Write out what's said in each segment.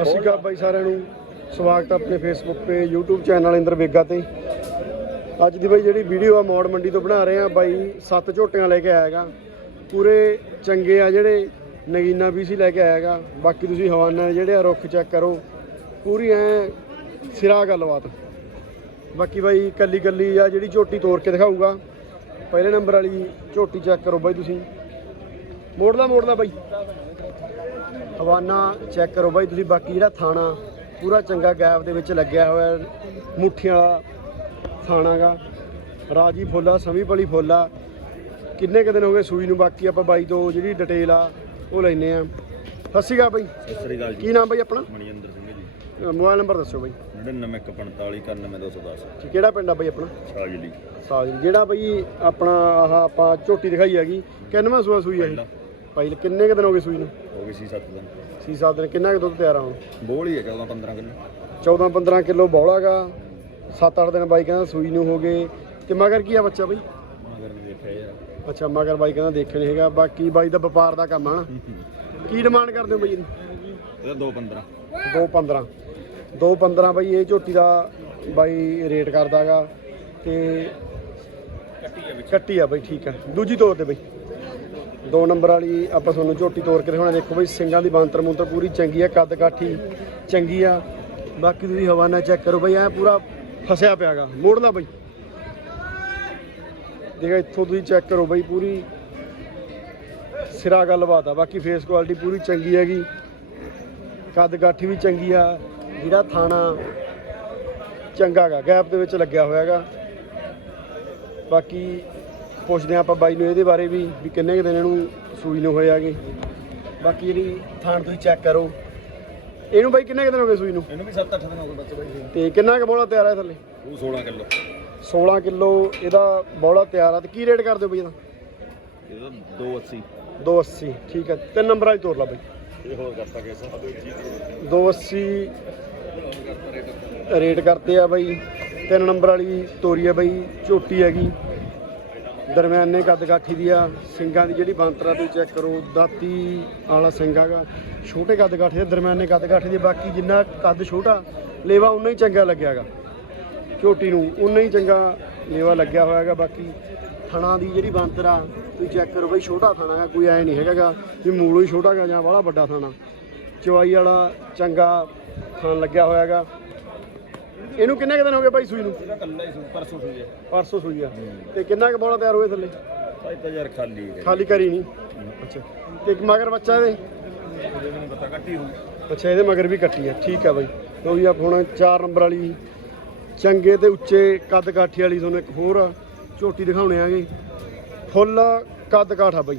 ਸਤਿ ਸ਼੍ਰੀ ਅਕਾਲ ਬਾਈ ਸਾਰਿਆਂ ਨੂੰ। ਸਵਾਗਤ ਹੈ ਆਪਣੇ ਫੇਸਬੁੱਕ ਤੇ, YouTube ਚੈਨਲ ਇੰਦਰ ਵੇਗਾ ਤੇ। ਅੱਜ ਦੀ ਬਾਈ ਜਿਹੜੀ ਵੀਡੀਓ ਆ, ਮੌੜ ਮੰਡੀ ਤੋਂ ਬਣਾ ਰਹੇ ਆ ਬਾਈ, ਸੱਤ ਝੋਟੀਆਂ ਲੈ ਕੇ ਆਏਗਾ ਪੂਰੇ ਚੰਗੇ ਆ ਜਿਹੜੇ, ਨਗੀਨਾ ਵੀ ਸੀ ਲੈ ਕੇ ਆਏਗਾ ਬਾਕੀ ਤੁਸੀਂ ਹਵਾਨਾ ਜਿਹੜੇ ਆ, ਰੁੱਖ ਚੈੱਕ ਕਰੋ। ਪੂਰੀ ਐ ਸਿਰਾ ਗੱਲਬਾਤ। ਬਾਕੀ ਬਾਈ ਕੱਲੀ ਕੱਲੀ ਆ ਜਿਹੜੀ ਝੋਟੀ ਤੋੜ ਕੇ ਦਿਖਾਊਗਾ। ਪਹਿਲੇ ਨੰਬਰ ਵਾਲੀ ਝੋਟੀ ਚੈੱਕ ਕਰੋ ਬਾਈ ਤੁਸੀਂ। ਮੋੜਦਾ ਮੋੜਦਾ ਬਾਈ। ਹਵਾਨਾ ਚੈੱਕ ਕਰੋ ਬਾਈ ਤੁਸੀਂ ਬਾਕੀ ਜਿਹੜਾ ਥਾਣਾ ਪੂਰਾ ਚੰਗਾ ਗੈਪ ਦੇ ਵਿੱਚ ਲੱਗਿਆ ਹੋਇਆ। ਮੁੱਠੀਆਂ ਵਾਲਾ ਥਾਣਾਗਾ ਰਾਜੀ ਫੁੱਲਾ ਸਮੀ ਭਲੀ ਫੁੱਲਾ। ਕਿੰਨੇ ਕੁ ਦਿਨ ਹੋ ਗਏ ਸੂਈ ਨੂੰ ਬਾਕੀ ਆਪਾਂ ਬਾਈ ਤੋਂ ਜਿਹੜੀ ਡਿਟੇਲ ਆ ਉਹ ਲੈਨੇ ਆ। ਸਤਿ ਸ਼੍ਰੀ ਅਕਾਲ ਬਾਈ। ਸਤਿ ਸ੍ਰੀ ਅਕਾਲ ਜੀ। ਕੀ ਨਾਮ ਬਾਈ ਆਪਣਾ? ਮਣੀਂਦਰ ਸਿੰਘ ਜੀ। ਮੋਬਾਈਲ ਨੰਬਰ ਦੱਸੋ ਬਾਈ। 9945 ਠੀਕ, ਕਿਹੜਾ ਪਿੰਡ ਆ ਬਾਈ ਆਪਣਾ? ਛਾਜਲੀ ਸਾਜ ਜਿਹੜਾ ਬਾਈ ਆਪਣਾ ਆਹ ਆਪਾਂ ਝੋਟੀ ਦਿਖਾਈ ਹੈਗੀ ਕਿੰਨਵਾਂ ਸੂਆ ਸੂਈ ਹੈ ਭਾਈ ਕਿੰਨੇ ਕੁ ਦਿਨ ਹੋ ਗਏ ਸੂਈ ਨੂੰ? ਹੋ ਗਈ ਸੀ 7 ਦਿਨ। ਛੇ ਸੱਤ ਦਿਨ ਕਿੰਨਾ ਕੁ ਦੁੱਧ ਤਿਆਰ ਆ ਹੁਣ? ਬੋਲ ਹੀ ਹੈ 14 15 ਕਿਲੋ। 14 15 ਕਿਲੋ ਬੌਲਾਗਾ 7-8 ਦਿਨ ਬਾਈ ਕਹਿੰਦਾ ਸੂਈ ਨੂੰ ਹੋ ਗਏ। ਤੇ ਮਗਰ ਕੀ ਆ ਬੱਚਾ ਬਾਈ? ਮਗਰ ਨੇ ਦੇਖਿਆ ਯਾਰ। ਅੱਛਾ ਮਗਰ ਬਾਈ ਕਹਿੰਦਾ ਦੇਖਣ ਨਹੀਂ ਹੈਗਾ। ਬਾਕੀ ਬਾਈ ਦਾ ਵਪਾਰ ਦਾ ਕੰਮ ਆ ਨਾ। ਕੀ ਡਿਮਾਂਡ ਕਰਦੇ ਹੋ ਬਾਈ ਇਹਦੀ? ਇਹਦਾ 2 15 215 215 ਬਾਈ ਇਹ ਝੋਟੀ ਦਾ ਬਾਈ ਰੇਟ ਕਰਦਾਗਾ ਤੇ ਕੱਟੀ ਆ ਬਾਈ ਠੀਕ ਆ। ਦੂਜੀ ਤੋਰ ਤੇ ਬਾਈ। ਦੋ ਨੰਬਰ ਵਾਲੀ ਆਪਾਂ ਤੁਹਾਨੂੰ ਝੋਟੀ ਤੋਰ ਕੇ ਦਿਖਾਉਣਾ। ਦੇਖੋ ਬਈ ਸਿੰਘਾਂ ਦੀ ਬਾਂਤਰ ਮੂੰਤਰ ਪੂਰੀ ਚੰਗੀ ਆ, ਕੱਦ ਕਾਠੀ ਚੰਗੀ ਆ। ਬਾਕੀ ਤੁਸੀਂ ਹਵਾਨਾ ਚੈੱਕ ਕਰੋ ਬਈ, ਐ ਪੂਰਾ ਫਸਿਆ ਪਿਆਗਾ। ਮੋੜਦਾ ਬਈ। ਦੇਖੋ ਇੱਥੋਂ ਤੁਸੀਂ ਚੈੱਕ ਕਰੋ ਬਾਈ, ਪੂਰੀ ਸਿਰਾ ਗੱਲਬਾਤ ਆ। ਬਾਕੀ ਫੇਸ ਕੁਆਲਿਟੀ ਪੂਰੀ ਚੰਗੀ ਹੈਗੀ। ਕੱਦ ਕਾਠੀ ਵੀ ਚੰਗੀ ਆ। ਜਿਹੜਾ ਥਾਣਾ ਚੰਗਾ ਗਾ ਗੈਪ ਦੇ ਵਿੱਚ ਲੱਗਿਆ ਹੋਇਆਗਾ। ਬਾਕੀ ਪੁੱਛਦੇ ਹਾਂ ਆਪਾਂ ਬਾਈ ਨੂੰ ਇਹਦੇ ਬਾਰੇ ਵੀ ਵੀ ਕਿੰਨੇ ਕੁ ਦਿਨ ਇਹਨੂੰ ਸੂਈ ਨੂੰ ਹੋਏ ਆਗੇ ਬਾਕੀ ਜਿਹੜੀ ਥਾਣ ਤੁਸੀਂ ਚੈੱਕ ਕਰੋ। ਇਹਨੂੰ ਬਾਈ ਕਿੰਨੇ ਕੁ ਦਿਨ ਹੋ ਗਏ ਸੂਈ ਨੂੰ? ਇਹਨੂੰ ਵੀ 7 8 ਦਿਨ ਹੋ ਗਏ ਬੱਚੇ ਬਾਈ ਤੇ ਕਿੰਨਾ ਕੁ ਬੋਲਾ ਤਿਆਰ ਹੈ ਥੱਲੇ? ਉਹ 16 ਕਿਲੋ। 16 ਕਿਲੋ ਇਹਦਾ ਬੋਲਾ ਤਿਆਰ ਆ। ਤੇ ਕੀ ਰੇਟ ਕਰਦੇ ਹੋ ਬਈ ਇਹਦਾ? ਇਹਦਾ 280 280 ਠੀਕ ਹੈ ਤਿੰਨ ਨੰਬਰ ਵਾਲੀ ਤੋਰ ਲਾ ਬਈ। ਇਹ ਹੋਰ ਕਰਤਾ ਕਿਸਾ। 280 ਰੇਟ ਕਰਤੇ ਆ ਬਾਈ। ਤਿੰਨ ਨੰਬਰ ਵਾਲੀ ਤੋਰੀ ਆ ਬਾਈ ਝੋਟੀ ਹੈਗੀ। ਦਰਮਿਆਨੇ ਕੱਦ ਕਾਠੀ ਦੀ ਆ ਸਿੰਘਾਂ ਦੀ ਜਿਹੜੀ ਬੰਤਰਾ ਤੁਸੀਂ ਚੈੱਕ ਕਰੋ, ਦਾਤੀ ਵਾਲਾ ਸਿੰਘ ਹੈਗਾ, ਛੋਟੇ ਕੱਦ ਕਾਠੀ ਦੇ ਦਰਮਿਆਨੇ ਕੱਦ ਕਾਠੀ ਦੀ, ਬਾਕੀ ਜਿੰਨਾ ਕੱਦ ਛੋਟਾ, ਲੇਵਾ ਉਨਾ ਹੀ ਚੰਗਾ ਲੱਗਿਆਗਾ ਝੋਟੀ ਨੂੰ ਉਨਾ ਹੀ ਚੰਗਾ ਲੇਵਾ ਲੱਗਿਆ ਹੋਇਆ ਹੈਗਾ, ਬਾਕੀ ਥਣਾ ਦੀ ਜਿਹੜੀ ਬੰਤਰ ਆ ਤੁਸੀਂ ਚੈੱਕ ਕਰੋ ਬਈ ਛੋਟਾ ਥਣਾ ਹੈ, ਕੋਈ ਐ ਨਹੀਂ ਹੈਗਾਗਾ ਵੀ ਮੂਲੋਂ ਹੀ ਛੋਟਾ ਗਾ ਜਾਂ ਬੜਾ ਵੱਡਾ ਥਣਾ। ਚਵਾਈ ਵਾਲਾ ਚੰਗਾ ਥਣ ਲੱਗਿਆ ਹੋਇਆ ਹੈਗਾ। ਇਹਨੂੰ ਕਿੰਨੇ ਕੁ ਦਿਨ ਹੋ ਗਏ ਬਾਈ ਸੂਈ ਨੂੰ? ਇਹਦਾ ਕੱਲਾ ਹੀ ਸੂ ਪਰਸੋਂ ਸੂ ਜੇ ਪਰਸੋਂ ਸੂਈ ਆ। ਤੇ ਕਿੰਨਾ ਕੁ ਬੋਲਾ ਤਿਆਰ ਹੋਏ ਥੱਲੇ? ਭਾਈ ਤਾਂ ਯਾਰ ਖਾਲੀ ਹੈ। ਖਾਲੀ ਕਰੀ ਨਹੀਂ। ਅੱਛਾ। ਤੇ ਇੱਕ ਮਗਰ ਬੱਚਾ ਇਹਦੇ? ਇਹਦੇ ਮੈਨੂੰ ਪਤਾ ਕੱਟੀ ਹੋਊ। ਅੱਛਾ ਇਹਦੇ ਮਗਰ ਵੀ ਕੱਟੀ ਆ। ਠੀਕ ਆ ਬਾਈ। ਲੋ ਵੀ ਆਪ ਹੁਣ 4 ਨੰਬਰ ਵਾਲੀ ਚੰਗੇ ਤੇ ਉੱਚੇ ਕੱਦ ਕਾਠੀ ਵਾਲੀ ਤੁਹਾਨੂੰ ਇੱਕ ਹੋਰ ਝੋਟੀ ਦਿਖਾਉਣੇ ਆਗੇ। ਫੁੱਲ ਕੱਦ ਕਾਠ ਆ ਬਾਈ।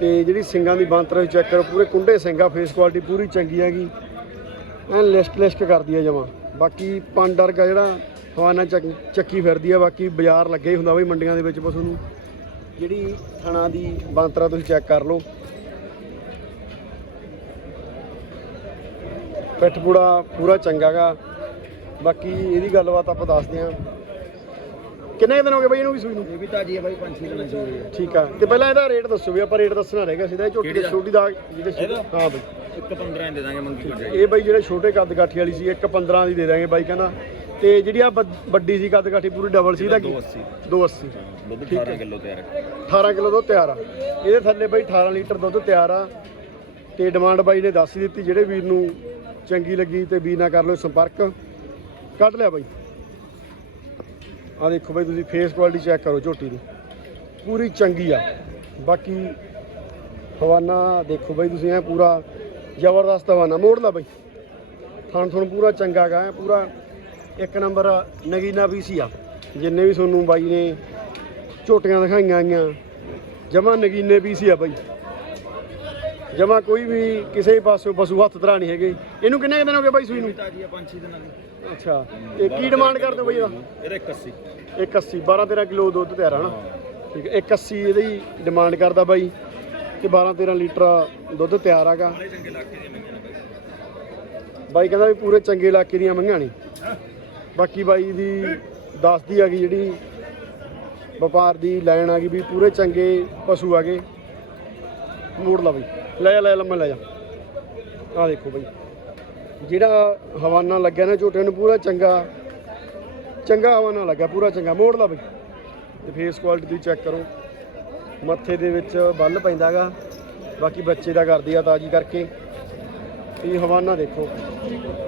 ਤੇ ਜਿਹੜੀ ਸਿੰਗਾਂ ਦੀ ਬਾਂਤਰਾ ਚੈੱਕ ਕਰੋ ਪੂਰੇ ਕੁੰਡੇ ਸਿੰਗਾ ਫੇਸ ਕੁਆਲਿਟੀ ਪੂਰੀ ਚੰਗੀ ਹੈਗੀ। ਐ ਲਿਸਟ ਲਿਸਟ ਕਰਦੀ ਆ ਜਮਾ। ਬਾਕੀ ਪੰਡ ਵਰਗਾ ਜਿਹੜਾ ਹਵਾਨਾ ਚੱਕ ਫਿਰਦੀ ਆ ਬਾਕੀ ਬਾਜ਼ਾਰ ਲੱਗੇ ਹੀ ਹੁੰਦਾ ਬਈ ਮੰਡੀਆਂ ਦੇ ਵਿੱਚ ਪਸ਼ੂ ਨੂੰ। ਜਿਹੜੀ ਥਣਾ ਦੀ ਬਾਂਤਰਾ ਤੁਸੀਂ ਚੈੱਕ ਕਰ ਲਓ। ਪਿੱਠ ਪੂੜਾ ਪੂਰਾ ਚੰਗਾਗਾ ਬਾਕੀ ਇਹਦੀ ਗੱਲਬਾਤ ਆਪਾਂ ਦੱਸਦੇ ਹਾਂ ਕਿੰਨੇ ਕੁ ਦਿਨ ਹੋ ਗਏ ਬਈ ਇਹਨੂੰ ਵੀ ਸੂਈ ਨੂੰ? ਇਹ ਵੀ ਤਾਜੀ ਹੈ ਬਾਈ 5 6 ਦਿਨ ਸੂ ਹੈ ਠੀਕ ਆ। ਤੇ ਪਹਿਲਾਂ ਇਹਦਾ ਰੇਟ ਦੱਸੋ ਵੀ ਆਪਾਂ ਰੇਟ ਦੱਸਣਾ ਰਹਿ ਗਿਆ ਸੀਦਾ ਇਹ ਝੋਟੀ? ਛੋਟੀ ਦਾ ਇਹਦਾ? ਹਾਂ ਬਈ। ਇੱਕ 15 ਦੇ ਦਾਂਗੇ ਮੰਗੀ ਵੱਡੇ। ਇਹ ਬਾਈ ਜਿਹੜੇ ਛੋਟੇ ਕੱਦ ਕਾਠੀ ਵਾਲੀ ਸੀ ਇੱਕ 15 ਦੀ ਦੇ ਦਾਂਗੇ ਬਾਈ ਕਹਿੰਦਾ। ਤੇ ਜਿਹੜੀ ਆ ਵੱਡ- ਸੀ ਕੱਦ ਕਾਠੀ ਪੂਰੀ ਡਬਲ ਸੀ ਦਾ ਕੀ? 280 280 ਦੁੱਧ ਠੀਕ 18 ਹੈ। ਕਿਲੋ ਤਿਆਰ ਹੈ। 18 ਕਿਲੋ ਦੁੱਧ ਤਿਆਰ ਆ। ਇਹਦੇ ਥੱਲੇ ਬਾਈ 18 ਲੀਟਰ ਦੁੱਧ ਤਿਆਰ ਆ। ਤੇ ਡਿਮਾਂਡ ਬਾਈ ਨੇ ਦੱਸ ਹੀ ਦਿੱਤੀ ਜਿਹੜੇ ਵੀਰ ਨੂੰ ਚੰਗੀ ਲੱਗੀ ਤੇ ਵੀਰ ਨਾਲ ਕਰ ਲਓ ਸੰਪਰਕ। ਕੱਢ ਲਿਆ ਬਾਈ। ਆ ਦੇਖੋ ਬਾਈ ਤੁਸੀਂ ਫੇਸ ਕੁਆਲਿਟੀ ਚੈੱਕ ਕਰੋ ਝੋਟੀ ਦੀ। ਪੂਰੀ ਚੰਗੀ ਆ। ਬਾਕੀ ਹਵਾਨਾ ਦੇਖੋ ਬਾਈ ਤੁਸੀਂ ਐ ਪੂਰਾ ਜ਼ਬਰਦਸਤ ਹਵਾਨਾ ਮੋੜ ਲਾ ਬਾਈ। ਥਣ ਥਣ ਪੂਰਾ ਚੰਗਾ ਗਾ ਪੂਰਾ ਇੱਕ ਨੰਬਰ ਨਗੀਨਾ ਵੀ ਸੀ ਆ। ਜਿੰਨੇ ਵੀ ਤੁਹਾਨੂੰ ਬਾਈ ਨੇ ਝੋਟੀਆਂ ਦਿਖਾਈਆਂ ਆਈਆਂ ਜਮਾ ਨਗੀਨੇ ਵੀ ਸੀ ਆ ਬਾਈ। ਜਮਾ ਕੋਈ ਵੀ ਕਿਸੇ ਪਾਸੋਂ ਪਸ਼ੂ ਹੱਥ ਧਰਾ ਨਹੀਂ ਹੈਗੇ। ਇਹਨੂੰ ਕਿੰਨੇ ਦਿਨ ਹੋ ਗਏ ਬਾਈ ਸੂਈ ਨੂੰ? ਤਾਜੀ ਹੈ 5 6 ਦਿਨਾਂ ਦੀ ਅੱਛਾ ਇਹ ਕੀ ਡਿਮਾਂਡ ਕਰਦੇ ਹੋ ਬਾਈ ਇਹਦਾ? ਇਹਦਾ 81 180 12 13 ਕਿਲੋ ਦੁੱਧ ਤਿਆਰ ਆ ਨਾ। ਠੀਕ ਹੈ 180 ਇਹਦੀ ਡਿਮਾਂਡ ਕਰਦਾ ਬਾਈ। ਕਿ 12 13 ਲੀਟਰ ਦੁੱਧ ਤਿਆਰ ਆਗਾ ਬੜੇ ਬਾਈ ਕਹਿੰਦਾ ਵੀ ਪੂਰੇ ਚੰਗੇ ਇਲਾਕੇ ਦੀਆਂ ਮੰਗਾਂ ਨੇ। ਬਾਕੀ ਬਾਈ ਦੀ ਦੱਸਦੀ ਹੈਗੀ ਜਿਹੜੀ ਵਪਾਰ ਦੀ ਲਾਈਨ ਆ ਗਈ ਵੀ ਪੂਰੇ ਚੰਗੇ ਪਸ਼ੂ ਆ ਗਏ। ਮੋੜ ਲਾ ਬਈ। ਲੈ ਜਾ, ਲੈ ਲੰਮਾ ਲੈ ਜਾ। ਆ ਦੇਖੋ ਬਈ। ਜਿਹੜਾ ਹਵਾਨਾ ਲੱਗਿਆ ਨਾ ਝੋਟੇ ਨੂੰ ਪੂਰਾ ਚੰਗਾ ਚੰਗਾ ਹਵਾਨਾ ਲੱਗਿਆ, ਪੂਰਾ ਚੰਗਾ। ਮੋੜ ਲਾ ਬਈ। ਤੇ ਫੇਸ ਕੁਆਲਿਟੀ ਦੀ ਚੈੱਕ ਕਰੋ। ਮੱਥੇ ਦੇ ਵਿੱਚ ਬੱਲ ਪੈਂਦਾਗਾ। ਬਾਕੀ ਬੱਚੇ ਦਾ ਕਰਦੀ ਆ ਤਾਜੀ ਕਰਕੇ। ਇਹ ਹਵਾਨਾ ਦੇਖੋ।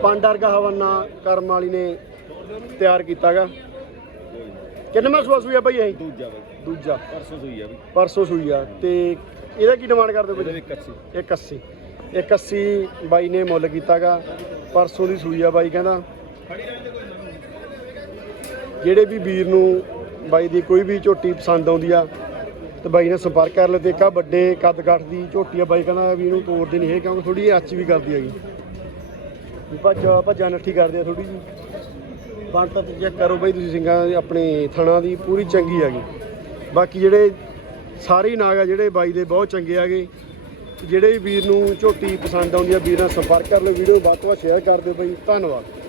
ਪੰਜ ਵਰਗਾ ਹਵਾਨਾ ਕਰਮ ਵਾਲੀ ਨੇ ਤਿਆਰ ਕੀਤਾਗਾ। ਕਿੰਨੇ ਸੂਆ ਆ ਬਈ ਇਹ? ਦੂਜਾ ਬਾਈ। ਦੂਜਾ। ਪਰਸੋਂ ਸੂਈ ਆ ਬਈ। ਪਰਸੋਂ ਸੂਈ ਆ। ਤੇ ਇਹਦਾ ਕੀ ਡਿਮਾਂਡ ਕਰਦੇ ਹੋ ਬਈ? ਵਿੱਚ 80 180 180 ਬਾਈ ਨੇ ਮੁੱਲ ਕੀਤਾਗਾ। ਪਰਸੋਂ ਦੀ ਸੂਈ ਆ ਬਾਈ ਕਹਿੰਦਾ। ਜਿਹੜੇ ਵੀ ਵੀਰ ਨੂੰ ਬਾਈ ਦੀ ਕੋਈ ਵੀ ਝੋਟੀ ਪਸੰਦ ਆਉਂਦੀ ਆ ਤੇ ਬਾਈ ਨੇ ਸੰਪਰਕ ਕਰ ਲਿਓ ਤੇ ਇੱਕ ਆਹ ਵੱਡੇ ਕੱਦ ਕਾਠ ਦੀ, ਝੋਟੀ ਆ ਬਾਈ ਕਹਿੰਦਾ ਵੀ ਇਹਨੂੰ ਤੋੜਦੇ ਨਹੀਂ ਹੈ ਕਿਉਂਕਿ ਥੋੜੀ ਜਿਹੀ ਅੱਚ ਵੀ ਕਰਦੀ ਹੈਗੀ। ਵੀ ਭੱਜ, ਭੱਜਾ ਨੱਠੀ ਕਰਦੇ ਆ ਥੋੜੀ ਜੀ ਬੰਟ ਤੇ ਚੈੱਕ ਕਰੋ ਬਾਈ, ਤੁਸੀਂ ਸਿੰਘਾਂ ਆਪਣੇ ਥਣਾ ਦੀ ਪੂਰੀ ਚੰਗੀ ਹੈਗੀ। ਬਾਕੀ ਜਿਹੜੇ ਸਾਰੇ ਹੀ ਨਾਗ ਆ ਜਿਹੜੇ ਬਾਈ ਦੇ ਬਹੁਤ ਚੰਗੇ ਹੈਗੇ। ਜਿਹੜੇ ਵੀ ਵੀਰ ਨੂੰ ਝੋਟੀ ਪਸੰਦ ਆਉਂਦੀ ਆ, ਵੀਰ ਨਾਲ ਸੰਪਰਕ ਕਰ ਲਓ, ਵੀਡੀਓ ਵੱਧ ਤੋਂ ਵੱਧ ਸ਼ੇਅਰ ਕਰ ਦਿਓ ਬਾਈ। ਧੰਨਵਾਦ।